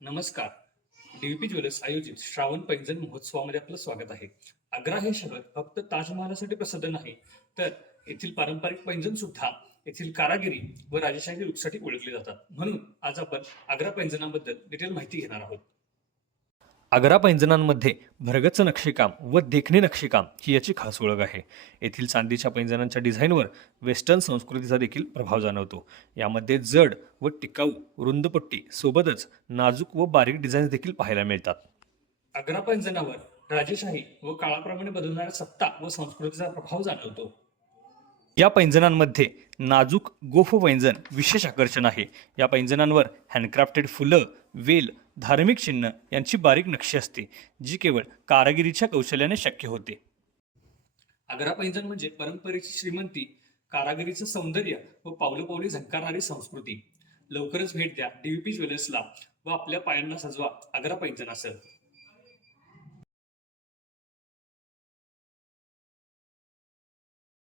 नमस्कार. DP jewellers आयोजित श्रावण पैंजण महोत्सवामध्ये आपलं स्वागत आहे. आग्रा हे शहर फक्त ताजमहालासाठी प्रसिद्ध नाही तर येथील पारंपरिक पैंजण सुद्धा येथील कारागिरी व राजेशाही रूपसाठी ओळखले जातात. म्हणून आज आपण आग्रा पैंजणाबद्दल डिटेल माहिती घेणार आहोत. आग्रा पैंजणांमध्ये भरगच्च नक्षीकाम व देखणे नक्षीकाम ही याची खास ओळख आहे. येथील चांदीच्या पैंजणांच्या डिझाईनवर वेस्टर्न संस्कृतीचा देखील प्रभाव जाणवतो. यामध्ये जड व टिकाऊ रुंदपट्टी सोबतच नाजूक व बारीक डिझाईन्स देखील पाहायला मिळतात. आग्रा पैंजणावर राजेशाही व काळाप्रमाणे बदलणाऱ्या सत्ता व संस्कृतीचा प्रभाव जाणवतो. या पैंजणांमध्ये नाजूक गोफ पैंजण विशेष आकर्षण आहे. या पैंजणांवर हँडक्राफ्टेड फुलं वेल धार्मिक चिन्ह यांची बारीक नक्षी असते जी केवळ कारागिरीच्या कौशल्याने शक्य होते. आग्रा पैंजण म्हणजे परंपरेची श्रीमंती कारागिरीचं सौंदर्य व पावलोपावली झंकारणारी संस्कृती. लवकरच भेट द्या डीव्हीपी ज्वेलर्सला व आपल्या पायांना सजवा आग्रा पैंजण